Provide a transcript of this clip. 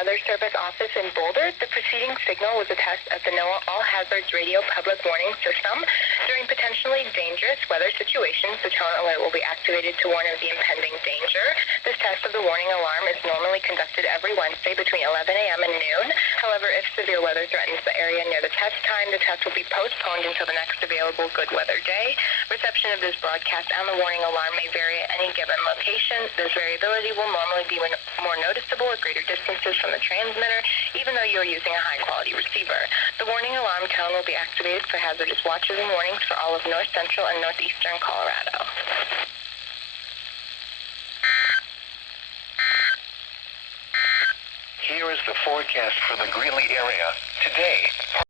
Weather Service office in Boulder. The preceding signal was a test of the NOAA All Hazards Radio Public Warning System. During potentially dangerous weather situations, the tone alert will be activated to warn of the impending danger. This test of the warning alarm is normally conducted every Wednesday between 11 a.m. and noon. However, if severe weather threatens the area near the test time, the test will be postponed until the next available good weather day. Reception of this broadcast and the warning alarm may vary at any given location. This variability will normally be more noticeable at greater distances from the transmitter, even though you are using a high-quality receiver. The warning alarm tone will be activated for hazardous watches and warnings for all of north central and northeastern Colorado. Here is the forecast for the Greeley area today.